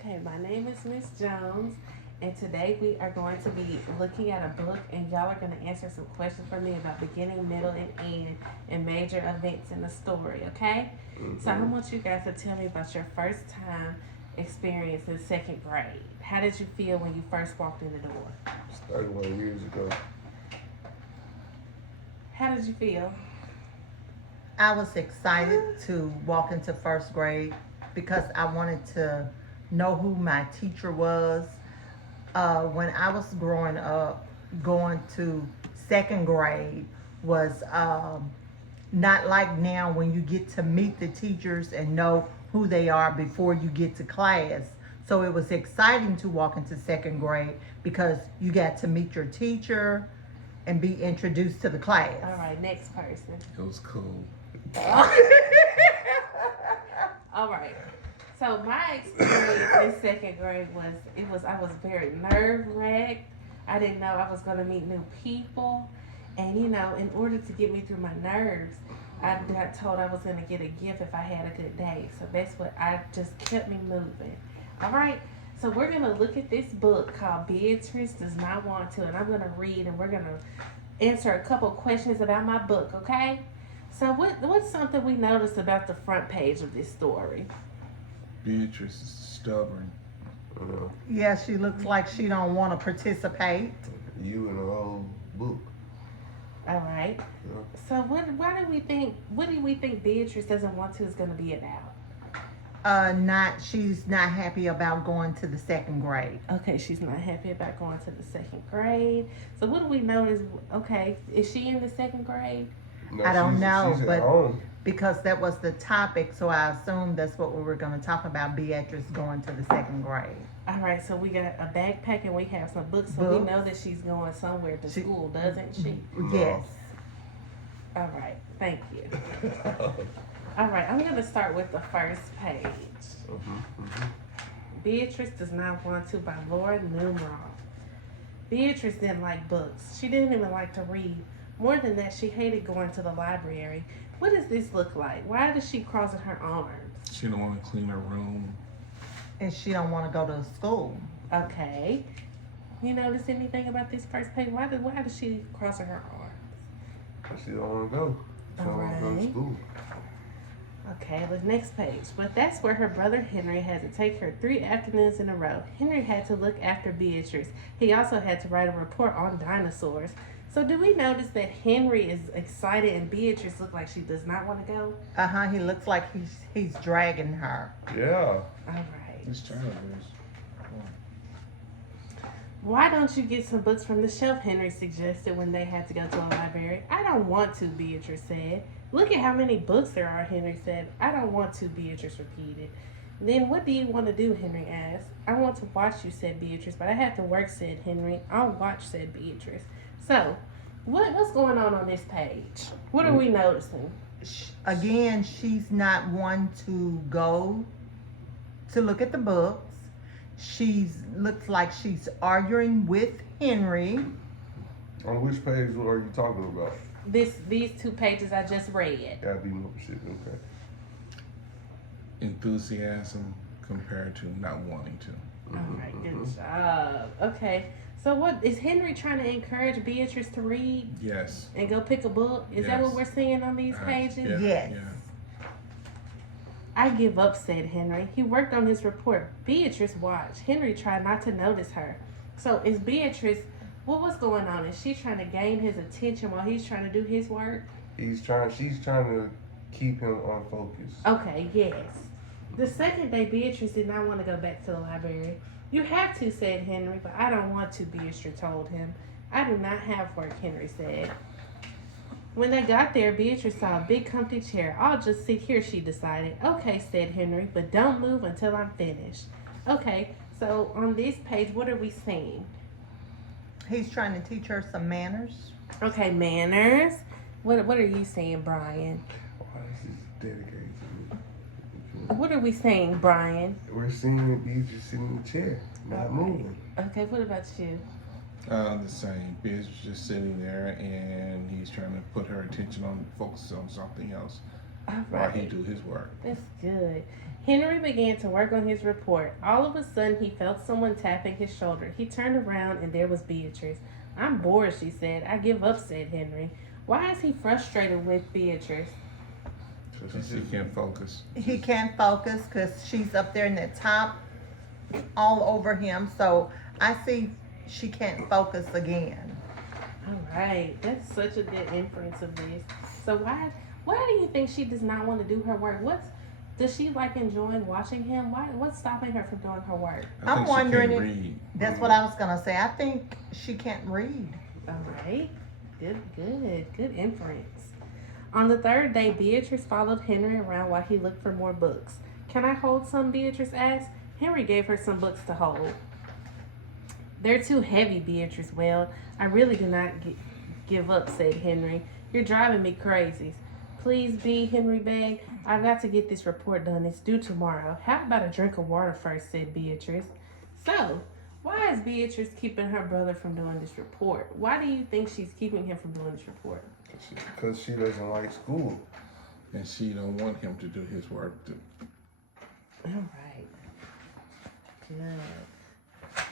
Okay, my name is Miss Jones, and today we are going to be looking at a book, and y'all are going to answer some questions for me about beginning, middle, and end, and major events in the story. Okay? So I Mm-hmm. want you guys to tell me about your first time experience in second grade. How did you feel when you first walked in the door? It's 31 years ago. How did you feel? I was excited to walk into first grade because I wanted to know who my teacher was. When I was growing up, going to second grade was not like now when you get to meet the teachers and know who they are before you get to class. So it was exciting to walk into second grade because you got to meet your teacher and be introduced to the class. All right, next person. It was cool. All right. So my experience in second grade was I was very nerve wracked. I didn't know I was gonna meet new people, and in order to get me through my nerves, I got told I was gonna get a gift if I had a good day. So that's what I just kept me moving. All right. So we're gonna look at this book called Beatrice Does Not Want To, and I'm gonna read, and we're gonna answer a couple questions about my book. Okay. So what's something we noticed about the front page of this story? Beatrice is stubborn. Uh, Yeah, she looks like she don't want to participate. you and the whole book. All right. Yeah. So what do we think Beatrice Doesn't Want To is going to be about? She's not happy about going to the second grade. Okay, she's not happy about going to the second grade. So what do we know is, okay, is she in the second grade? No, I don't know, she's at but home. because that was the topic, so I assumed that's what we were going to talk about. Beatrice going to the second grade. All right, so we got a backpack and we have some books, so we know that she's going somewhere to school, doesn't she? Yes. All right, thank you. All right, I'm going to start with the first page. Beatrice Does Not Want To by Laura Numrov. Beatrice didn't like books. She didn't even like to read. More than that, she hated going to the library. What does this look like? Why does she cross her arms? She don't want to clean her room. And she don't want to go to school. Okay. You notice anything about this first page? Why does she cross her arms? She don't want to go. She don't want to go to Alright. school. Okay, the next page. But that's where her brother Henry had to take her 3 afternoons in a row. Henry had to look after Beatrice. He also had to write a report on dinosaurs. So do we notice that Henry is excited and Beatrice looks like she does not want to go? He looks like he's dragging her. Yeah. All right. This child is. Why don't you get some books from the shelf, Henry suggested when they had to go to a library. I don't want to, Beatrice said. Look at how many books there are, Henry said. I don't want to, Beatrice repeated. Then what do you want to do, Henry asked. I want to watch you, said Beatrice, but I have to work, said Henry. I'll watch, said Beatrice. So, what's going on this page? What are we noticing? Again, she's not one to go to look at the books. Looks like she's arguing with Henry. On which page are you talking about? These 2 pages I just read. Gotta be more shit. Okay. Enthusiasm compared to not wanting to. All right, good job. Okay, so what is Henry trying to encourage Beatrice to read Yes. and go pick a book? Is that what Yes. we're seeing on these pages? Yeah, Yes. Yeah. I give up, said Henry. He worked on his report. Beatrice watched. Henry tried not to notice her. So is Beatrice, what's going on? Is she trying to gain his attention while he's trying to do his work? She's trying to keep him on focus. Okay, yes. The second day, Beatrice did not want to go back to the library. You have to, said Henry, but I don't want to, Beatrice told him. I do not have work, Henry said. When they got there, Beatrice saw a big comfy chair. I'll just sit here, she decided. Okay, said Henry, but don't move until I'm finished. Okay, so on this page, what are we seeing? He's trying to teach her some manners. Okay, manners. What are you seeing, Brian? Wow, this is dedicated to me. What are we seeing, Brian? We're seeing Beatrice sitting in the chair, not moving. Okay, what about you? The same. Beatrice just sitting there, and he's trying to put her attention on, focus on something else. All while he right. do his work. That's good. Henry began to work on his report. All of a sudden, he felt someone tapping his shoulder. He turned around and there was Beatrice. I'm bored, she said. I give up, said Henry. Why is he frustrated with Beatrice? Because he can't focus. He can't focus because she's up there in the top, all over him. So I see she can't focus again. All right, that's such a good inference of this. So why do you think she does not want to do her work? Does she like enjoying watching him? What's stopping her from doing her work? I I'm think wondering she if can't read. that's what I was gonna say. I think she can't read. All right, good inference. On the third day, Beatrice followed Henry around while he looked for more books. Can I hold some? Beatrice asked. Henry gave her some books to hold. They're too heavy, Beatrice wailed. I really do not give up, said Henry. You're driving me crazy. Please be, Henry begged. I've got to get this report done. It's due tomorrow. How about a drink of water first, said Beatrice. So, why is Beatrice keeping her brother from doing this report? Why do you think she's keeping him from doing this report? Because she doesn't like school. And she don't want him to do his work too. All right. Good.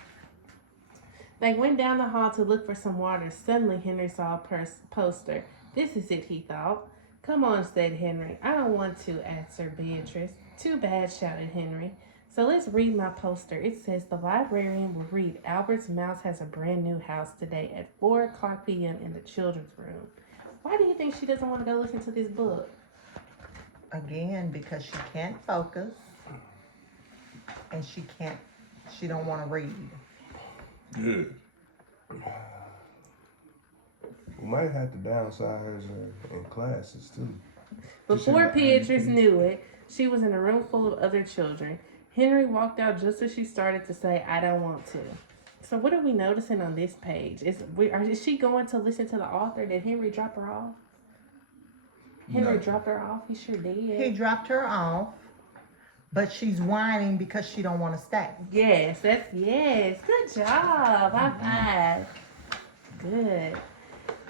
They went down the hall to look for some water. Suddenly, Henry saw a poster. This is it, he thought. Come on, said Henry. I don't want to, answered Beatrice. Too bad, shouted Henry. So let's read my poster. It says the librarian will read Albert's Mouse has a brand new house today at 4 o'clock p.m. in the children's room. Why do you think she doesn't want to go listen to this book? Again, because she can't focus and she don't want to read. Good. We might have to downsize her in classes too. Before Beatrice knew it, she was in a room full of other children. Henry walked out just as she started to say, I don't want to. So what are we noticing on this page? Is she going to listen to the author? Did Henry drop her off? Henry dropped her off? He sure did. He dropped her off, but she's whining because she don't want to stay. Yes. Good job. High five. Good.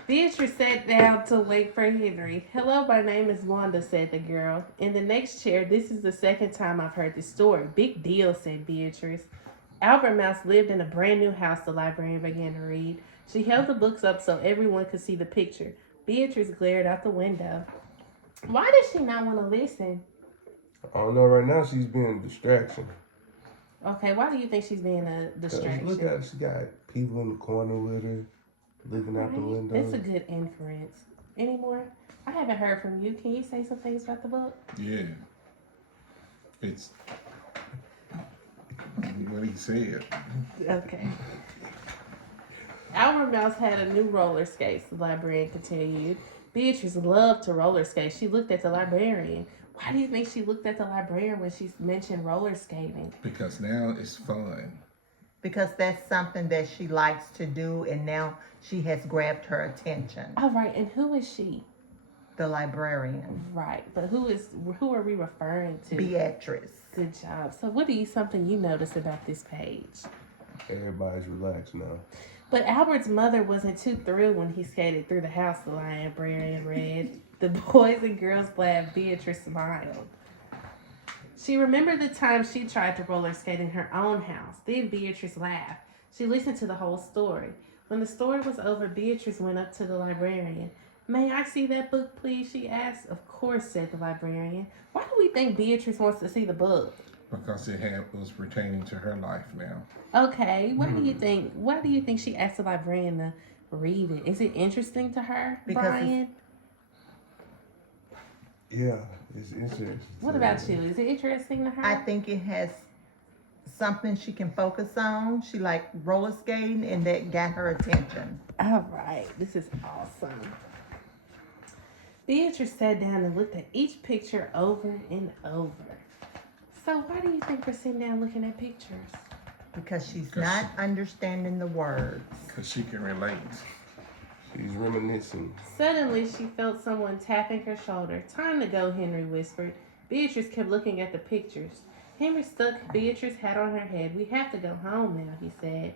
Beatrice sat down to wait for Henry. Hello, my name is Wanda, said the girl. In the next chair, this is the second time I've heard this story. Big deal, said Beatrice. Albert Mouse lived in a brand new house, the librarian began to read. She held the books up so everyone could see the picture. Beatrice glared out the window. Why does she not want to listen? I don't know. Right now, she's being a distraction. Okay, why do you think she's being a distraction? Look at it. She got people in the corner with her, looking out the window. That's a good inference. Any more? I haven't heard from you. Can you say some things about the book? Yeah. It's what he said. Okay. Albert Mouse had a new roller skates, the librarian continued. Beatrice loved to roller skate. She looked at the librarian. Why do you think she looked at the librarian when she mentioned roller skating? Because now it's fun. Because that's something that she likes to do, and now she has grabbed her attention. All right, and who is she? The librarian. Right, but who are we referring to? Beatrice. Good job. So what something you noticed about this page? Everybody's relaxed now. But Albert's mother wasn't too thrilled when he skated through the house, the librarian read. The boys and girls laughed. Beatrice smiled. She remembered the time she tried to roller skate in her own house. Then Beatrice laughed. She listened to the whole story. When the story was over, Beatrice went up to the librarian. May I see that book, please? She asked. Of course, said the librarian. Why do we think Beatrice wants to see the book? Because it was pertaining to her life now. Okay. Why do you think she asked the librarian to read it? Is it interesting to her, Because Brian? Yeah, it's interesting. What about you? Is it interesting to her? I think it has something she can focus on. She like roller skating, and that got her attention. All right. This is awesome. Beatrice sat down and looked at each picture over and over. So why do you think we're sitting down looking at pictures? Because she's not understanding the words. Because she can relate. She's reminiscing. Suddenly, she felt someone tapping her shoulder. Time to go, Henry whispered. Beatrice kept looking at the pictures. Henry stuck Beatrice's hat on her head. We have to go home now, he said.